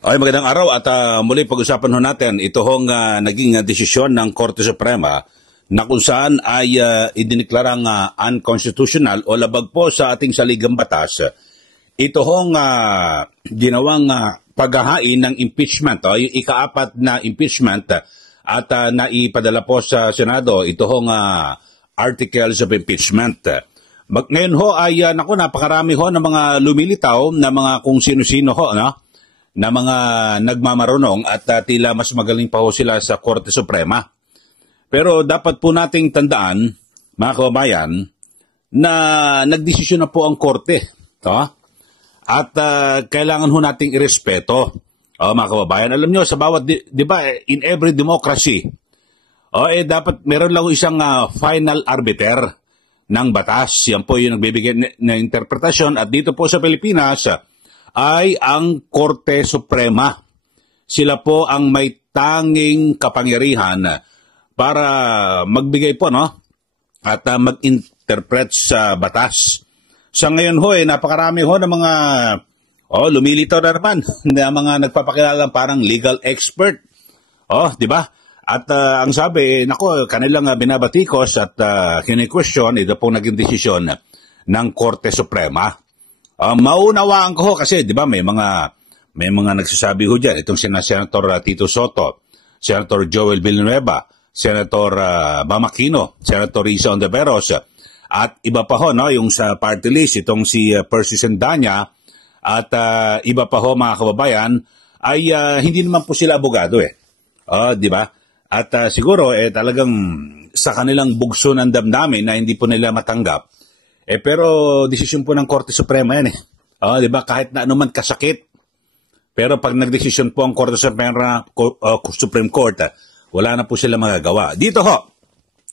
Ay, magandang araw at muli pag-usapan ho natin ito hong naging desisyon ng Korte Suprema na kung saan ay idiniklarang unconstitutional o labag po sa ating saligang batas. Ito hong ginawang paghahain ng impeachment, yung ika-4 na impeachment at naipadala po sa Senado ito hong articles of impeachment. Ngayon ho ay napakarami ho ng mga lumilitaw na mga kung sino-sino ho, no? Na mga nagmamarunong at tila mas magaling pa ho sila sa Korte Suprema. Pero dapat po nating tandaan, mga kababayan, na nagdesisyon na po ang Korte. At kailangan ho nating irespeto. Mga kababayan, alam nyo, sa bawat, di ba, in every democracy, dapat meron lang isang final arbiter ng batas. Yan po yung nagbibigay ng interpretasyon. At dito po sa Pilipinas, ay ang Korte Suprema. Sila po ang may tanging kapangyarihan para magbigay po, no? At mag-interpret sa batas. Sa ngayon ho, napakarami ho ng mga lumilitaw na naman na mga nagpapakilala parang legal expert. Di ba? At ang sabi, kanilang binabatikos at kini-question, ito pong naging desisyon ng Korte Suprema. Maunawaan ko ho kasi, di ba, may mga nagsasabi ho dyan. Itong Senator Tito Soto, Senator Joel Villanueva, Senator Bam Aquino, Senator Risa Ontiveros, at iba pa ho, no, yung sa party list, itong si Percy Sendanya, at iba pa ho, mga kababayan, ay hindi naman po sila abogado di ba? At siguro, talagang sa kanilang bugso ng damdamin na hindi po nila matanggap, pero desisyon po ng Korte Suprema yan di ba? Kahit na anuman kasakit. Pero pag nagdesisyon po ang Korte Suprema, Supreme Court, wala na po sila magagawa. Dito ho,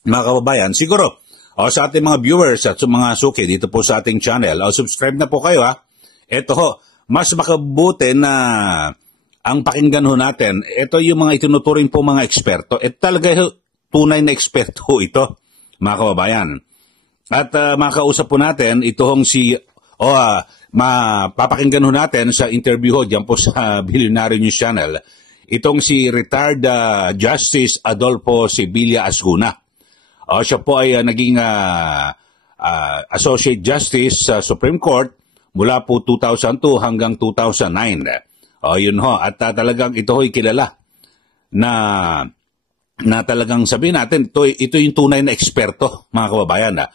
mga kababayan, siguro, sa ating mga viewers at sa mga suki dito po sa ating channel, subscribe na po kayo Ito ho, mas makabuti na ang pakinggan ho natin, ito yung mga itinuturing po mga eksperto. Talaga tunay na eksperto ito, mga kababayan. At makausap po natin, ito hong mapapakinggan ho natin sa interview ho dyan po sa Billionaire News Channel, itong si retired Justice Adolfo Sibilia Ascuna. Siya po ay naging Associate Justice sa Supreme Court mula po 2002 hanggang 2009. Yun ho, at talagang ito ho'y kilala na talagang sabihin natin, ito yung tunay na eksperto, mga kababayan.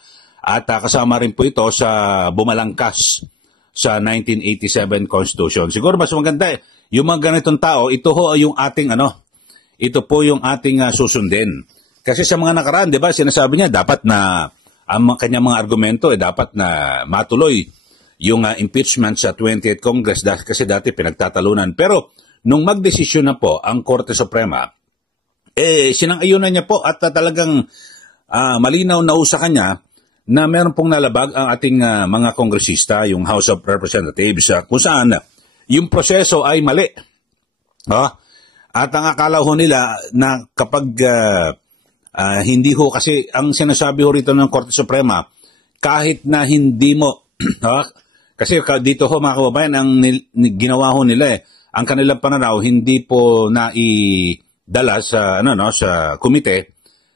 At kasama rin po ito sa bumalangkas sa 1987 Constitution. Siguro mas maganda yung mga ganitong tao, ito ho yung ating ito po yung ating susundin. Kasi sa mga nakaraan, di ba, sinasabi niya dapat na ang kanyang mga argumento dapat na matuloy yung impeachment sa 20th Congress kasi dati pinagtatalunan. Pero nung magdesisyon na po ang Korte Suprema, sinang-ayunan niya po at talagang malinaw na sa kanya na meron pong nalabag ang ating mga kongresista, yung House of Representatives, kung saan yung proseso ay mali. At ang akala ho nila na kapag hindi ho, kasi ang sinasabi ho rito ng Korte Suprema, kahit na hindi mo, kasi dito ho mga kababayan, ang ginawa ho nila ang kanilang pananaw hindi po naidala sa, sa komite,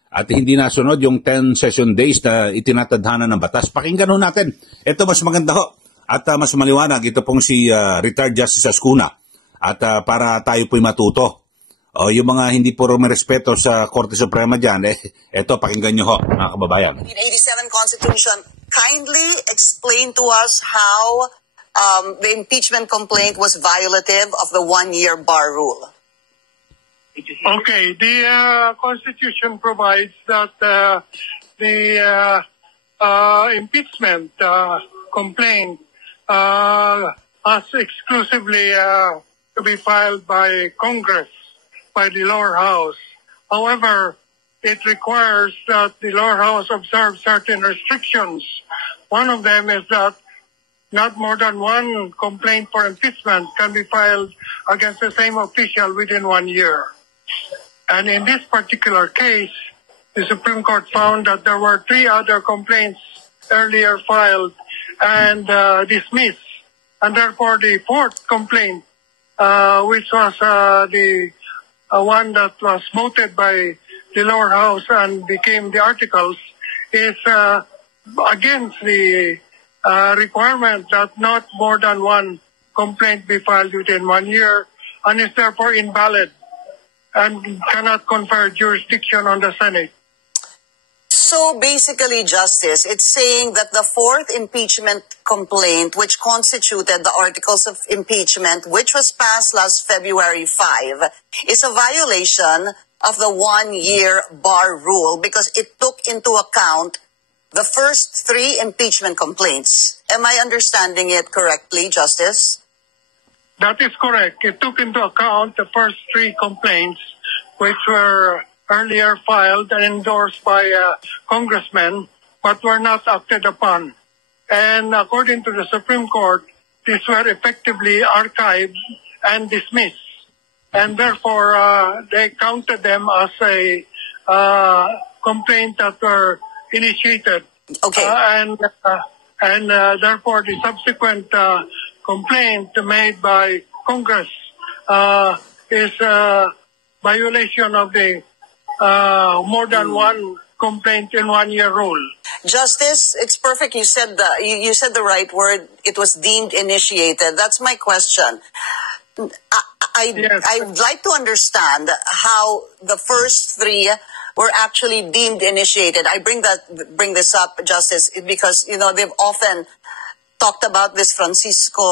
at hindi nasunod yung 10 session days na itinatadhana ng batas. Pakinggan ho natin. Ito mas maganda ho at mas maliwanag. Ito pong si retired Justice Ascuna. At para tayo po'y matuto. Yung mga hindi po rumerespeto sa Korte Suprema dyan, ito pakinggan nyo ho, mga kababayan. 1987 Constitution, kindly explain to us how the impeachment complaint was violative of the one-year bar rule. Okay, the Constitution provides that the impeachment complaint has exclusively to be filed by Congress, by the lower house. However, it requires that the lower house observe certain restrictions. One of them is that not more than one complaint for impeachment can be filed against the same official within 1 year. And in this particular case, the Supreme Court found that there were 3 other complaints earlier filed and dismissed. And therefore, the 4th complaint which was the one that was voted by the lower house and became the articles, is against the requirement that not more than one complaint be filed within 1 year, and is therefore invalid and cannot confer jurisdiction on the Senate. So basically, Justice, it's saying that the fourth impeachment complaint, which constituted the articles of impeachment, which was passed last February 5, is a violation of the 1-year bar rule because it took into account the first 3 impeachment complaints. Am I understanding it correctly, Justice? That is correct. It took into account the first 3 complaints, which were earlier filed and endorsed by congressmen, but were not acted upon. And according to the Supreme Court, these were effectively archived and dismissed. And therefore, they counted them as a complaint that were initiated. Okay. And therefore, the subsequent complaint made by Congress is a violation of the more than one complaint in 1 year rule. Justice, it's perfect. You said the right word. It was deemed initiated. That's my question. Yes. I'd like to understand how the first 3 were actually deemed initiated. I bring this up, Justice, because they've often talked about this Francisco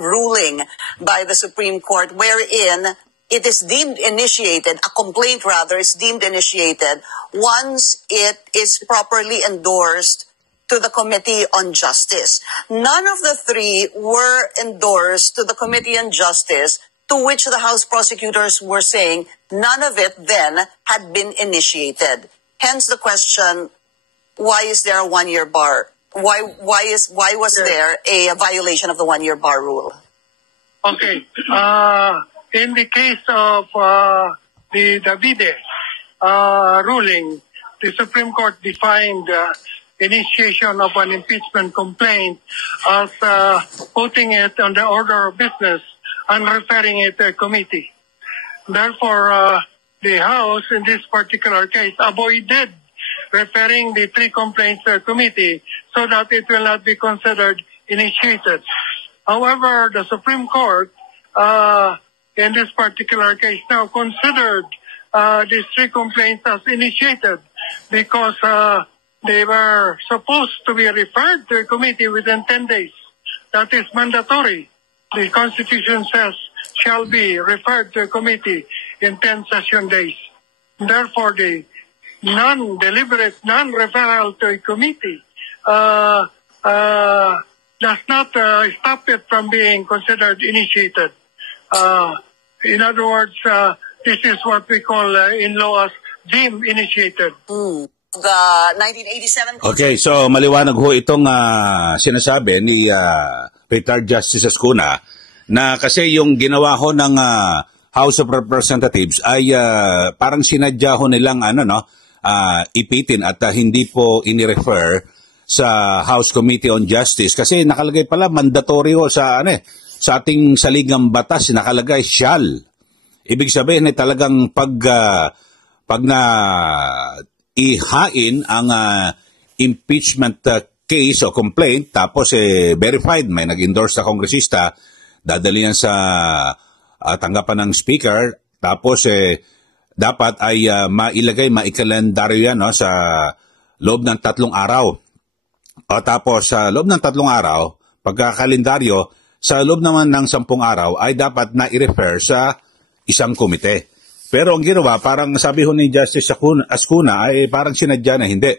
ruling by the Supreme Court, wherein it is deemed initiated, a complaint rather, is deemed initiated once it is properly endorsed to the Committee on Justice. None of the 3 were endorsed to the Committee on Justice, to which the House prosecutors were saying none of it then had been initiated. Hence the question, why is there a 1-year bar? Why was there a violation of the 1-year bar rule? Okay. In the case of the Davide ruling, the Supreme Court defined initiation of an impeachment complaint as putting it on the order of business and referring it to a committee. Therefore, the House, in this particular case, avoided referring the 3 complaints to a committee so that it will not be considered initiated. However, the Supreme Court, in this particular case, now considered these 3 complaints as initiated because they were supposed to be referred to a committee within 10 days. That is mandatory. The Constitution says shall be referred to a committee in 10 session days. Therefore, the non-deliberate, non-referral to a committee does not stop it from being considered initiated. In other words, this is what we call in law as deemed initiated. The 1987 Okay, so maliwanag ho itong sinasabi ni retired Justice Ascuna na kasi yung ginawa ho ng House of Representatives ay parang sinadya ho nilang ipitin at hindi po ini-refer sa House Committee on Justice kasi nakalagay pala mandatory ho sa ating saligang batas nakalagay shall. Ibig sabihin ay talagang pag na ihain ang impeachment case o complaint tapos verified, may nag-endorse sa kongresista, dadali yan sa tanggapan ng speaker, tapos dapat ay maikalendaryo yan sa loob ng 3 araw. O tapos sa loob ng 3 araw, pagkakalendaryo, sa loob naman ng 10 araw ay dapat na i-refer sa isang komite. Pero ang ginawa, parang sabi ho ni Justice Ascuna ay parang sinadya na hindi.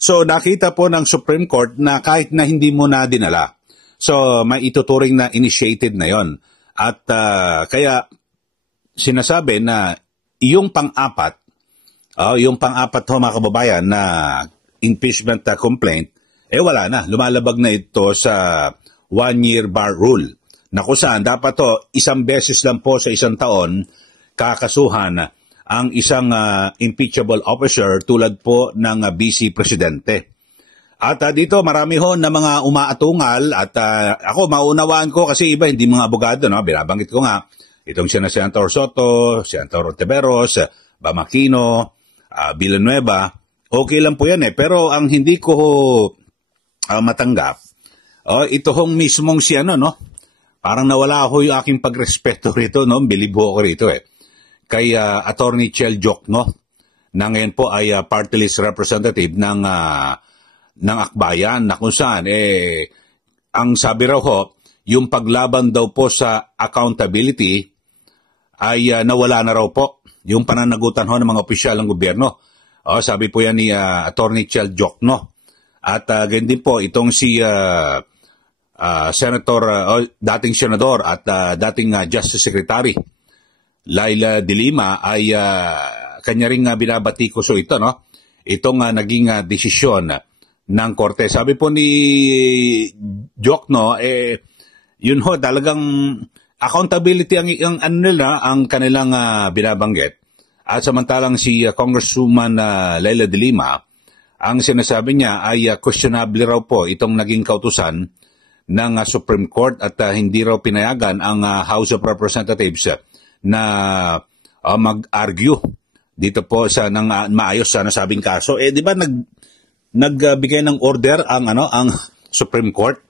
So nakita po ng Supreme Court na kahit na hindi mo na dinala, so may ituturing na initiated na yon. At kaya sinasabi na yung pang-apat ho mga kababayan na impeachment complaint, wala na, lumalabag na ito sa 1-year bar rule. Na kung saan dapat to isang beses lang po sa isang taon kakasuhan ang isang impeachable officer tulad po ng vice presidente. At dito marami ho na mga umaatungal at ako maunawaan ko kasi iba hindi mga abogado, no? Binabanggit ko nga itong sina Senator Soto, Senator Ontiveros, Bamakino, Villanueva, okay lang po yan pero ang hindi ko matanggap, ito hong mismong si ano, no? Parang nawala ako yung aking pagrespeto rito, no? Bilib ko rito kay Attorney Chel Jokno, na ngayon po ay party list representative ng Akbayan, na kung saan ang sabi raw ho, yung paglaban daw po sa accountability ay nawala na raw po yung pananagutan ho ng mga opisyal ng gobyerno. Sabi po yan ni Attorney Chel Jokno. At ganyan din po itong si dating senador at dating Justice Secretary Laila De Lima ay kanya ring binabati ko so ito, no? Itong naging desisyon ng korte. Sabi po ni Jokno, yun ho, talagang accountability ang nila, ang kanilang binabanggit. At samantalang si Congresswoman Laila De Lima, ang sinasabi niya ay questionable raw po itong naging kautusan ng Supreme Court at hindi raw pinayagan ang House of Representatives na mag-argue dito po sa maayos sa nasabing kaso. Di ba nagbigay ng order ang Supreme Court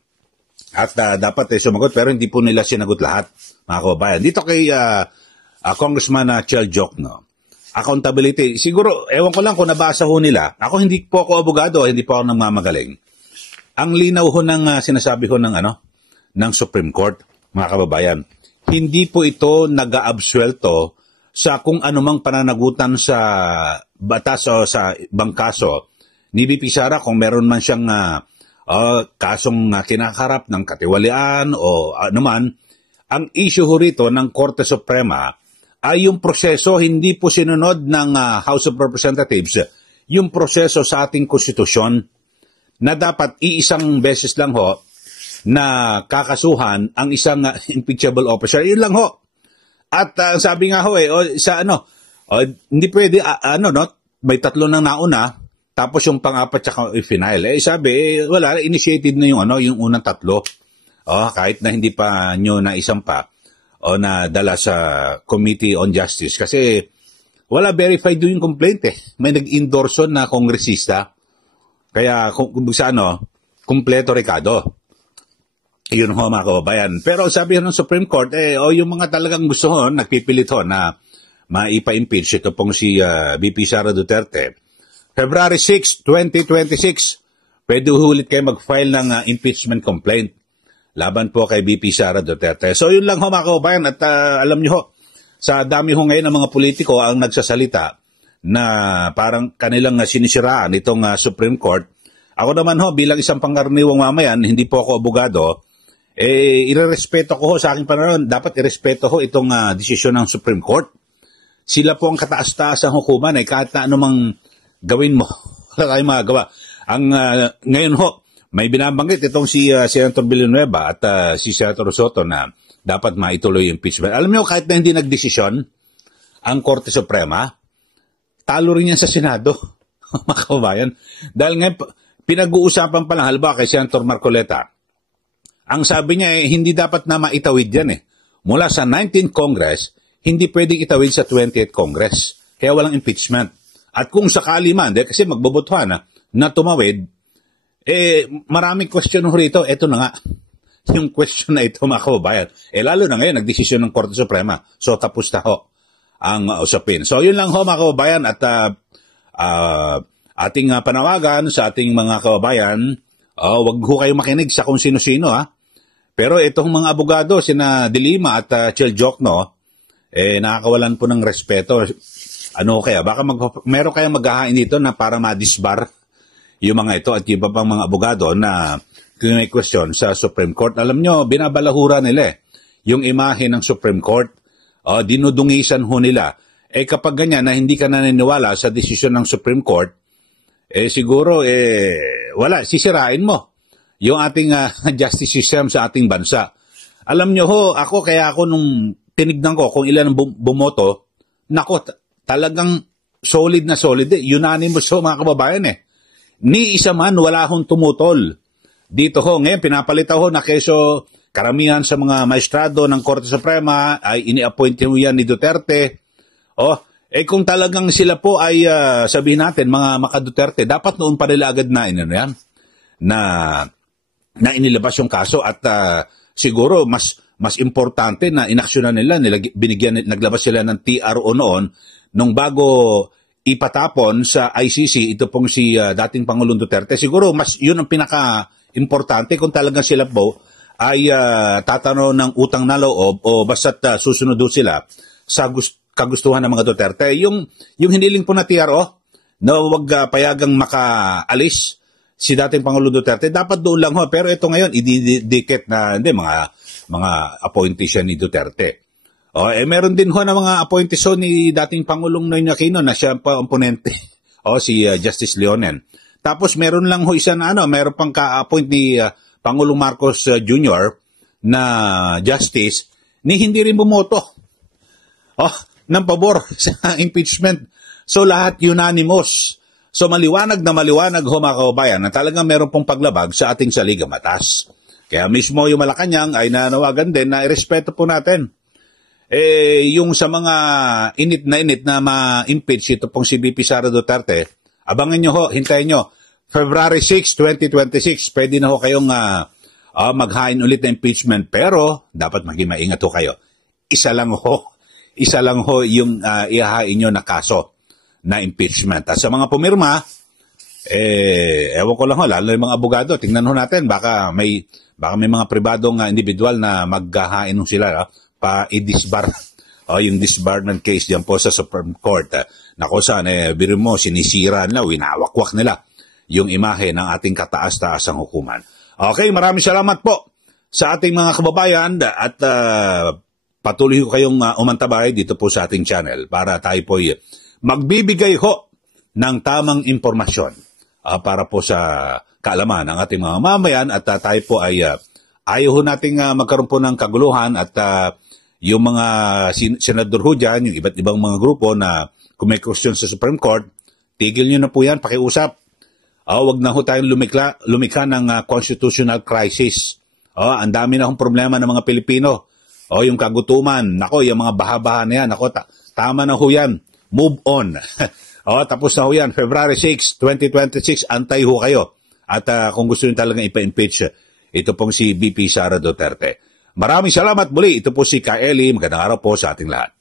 at dapat sumagot pero hindi po nila sinagot lahat, mga kababayan. Dito kay Congressman Chel Jokno, accountability, siguro ewan ko lang kung nabasa ho nila. Ako hindi po ako abogado, hindi po ako namamagaling. Ang linaw ho ng sinasabi ho ng Supreme Court, mga kababayan. Hindi po ito nag-aabsuelto sa kung anumang pananagutan sa batas o sa ibang kaso ni VP Sara kung meron man siyang kasong kinakaharap ng katiwalian o anuman. Ang issue ho rito ng Korte Suprema ay yung proseso hindi po sinunod ng House of Representatives, yung proseso sa ating konstitusyon na dapat iisang beses lang ho na kakasuhan ang isang impeachable officer. Yun lang ho. At sabi nga ho hindi pwede may tatlo nang nauna tapos yung pang-apat tsaka final. Sabi wala, initiated na yung unang tatlo. Kahit na hindi pa nyo na isang pa o na dala sa Committee on Justice kasi wala verified yung complaint May nag-endorse na kongresista. Kaya kung kumpleto Ricardo. Yun ho, mga kababayan. Pero sabi ng Supreme Court, yung mga talagang gusto ho, nagpipilit ho na maipa-impeach ito pong si VP Sara Duterte. February 6, 2026, pwede ulit kayo mag-file ng impeachment complaint laban po kay VP Sara Duterte. So yun lang ho, mga kababayan. At alam nyo ho, sa dami ho ngayon ng mga politiko ang nagsasalita na parang kanilang sinisiraan itong Supreme Court. Ako naman ho, bilang isang pangkaraniwang mamayan, hindi po ako abogado, irerespeto ko ho sa aking panahon, dapat irespeto ho itong desisyon ng Supreme Court. Sila po ang kataas-taas ang hukuman kahit na anumang gawin mo, wala tayong magagawa. Ngayon ho, may binabanggit itong si Senator Villanueva at si Senator Soto na dapat maituloy yung impeachment. Alam niyo, kahit na hindi nagdesisyon ang Korte Suprema, talo rin yan sa Senado, mga kababayan. Dahil ngayon, pinag-uusapan pa lang, halimbawa kay Senator Marcoleta, ang sabi niya hindi dapat na maitawid yan Mula sa 19th Congress, hindi pwedeng itawid sa 20th Congress. Kaya walang impeachment. At kung sakali man, kasi magbobotohan na tumawid, maraming question rito. Ito na nga, yung question na ito, mga kababayan. Lalo na ngayon, nagdesisyon ng Korte Suprema. So, tapos na ho ang usapin. So, yun lang ho, mga kababayan. At ating panawagan sa ating mga kababayan, wag ho kayo makinig sa kung sino-sino Pero itong mga abogado, sina De Lima at Chel Jokno, nakakawalan po ng respeto. Ano kaya? Baka meron kayong maghahain dito na para ma-disbar yung mga ito at iba pang mga abogado na may question sa Supreme Court. Alam nyo, binabalahura nila yung imahe ng Supreme Court. Dinudungisan ho nila. Kapag ganyan na hindi ka naniniwala sa desisyon ng Supreme Court, siguro, wala, sisirain mo yung ating justice system sa ating bansa. Alam nyo ho, kaya ako nung tinignan ko kung ilan ang bumoto, nako, talagang solid na solid. Unanimous ho, mga kababayan Ni isa man wala hong tumutol. Dito ho, ngayon pinapalitan ho na keso karamihan sa mga maestrado ng Korte Suprema ay ini-appoint ho yan ni Duterte. Kung talagang sila po ay sabihin natin mga maka-Duterte, dapat noon pa nila agad na inilabas yung kaso at siguro mas importante na inaksyonan nila, naglabas sila ng TRO noon nung bago ipatapon sa ICC ito pong si dating Pangulong Duterte. Siguro mas yun ang pinaka-importante kung talagang sila po ay tatanaw ng utang na loob o basta't susunod sila sa kagustuhan ng mga Duterte. Yung hiniling po na TRO na wag payagang makaalis si dating Pangulong Duterte, dapat doon lang ho. Pero ito ngayon, ididikit na mga appointees siya ni Duterte. Meron din ho na mga appointees ho ni dating Pangulong Noynoy Aquino na siya pa oponente. Si Justice Leonen. Tapos meron lang ho isa na meron pang ka-appoint ni Pangulong Marcos Jr. na justice ni hindi rin bumoto. Ng pabor sa impeachment. So lahat unanimous. So maliwanag ho mga kababayan na talagang meron pong paglabag sa ating saligang batas. Kaya mismo yung Malacanang ay nanawagan din na irespeto po natin. Yung sa mga init na ma-impeach ito pong si VP Sara Duterte, abangan nyo ho, hintayin nyo. February 6, 2026, pwede na ho kayong maghain ulit na impeachment. Pero dapat maging maingat ho kayo. Isa lang ho yung ihahain nyo na kaso na impeachment. At sa mga pumirma, ewan ko lang ho, lalo yung mga abogado, tingnan ho natin, baka may mga pribadong individual na maghahain sila pa i-disbar. Yung disbarment case diyan po sa Supreme Court. Nako saan, biro mo, sinisira nila, winawakwak nila yung imahe ng ating kataas-taasang hukuman. Okay, maraming salamat po sa ating mga kababayan at patuloy ko kayong umantabay dito po sa ating channel para tayo po magbibigay ho ng tamang impormasyon para po sa kaalaman ng ating mga mamayan at tayo po ay ayaw ho nating magkaroon po ng kaguluhan at yung mga senador ho dyan, yung iba't ibang mga grupo na kung may question sa Supreme Court, tigil nyo na po yan, pakiusap. Wag na ho tayong lumikha ng constitutional crisis. Ang dami na hong problema ng mga Pilipino. Yung kagutuman, yung mga baha-baha na yan, tama na ho yan. Move on. Tapos na ho yan. February 6, 2026, antay ho kayo. At kung gusto nyo talagang ipa-impeach, ito pong si VP Sara Duterte. Maraming salamat muli. Ito po si Kaeli. Magandang araw po sa ating lahat.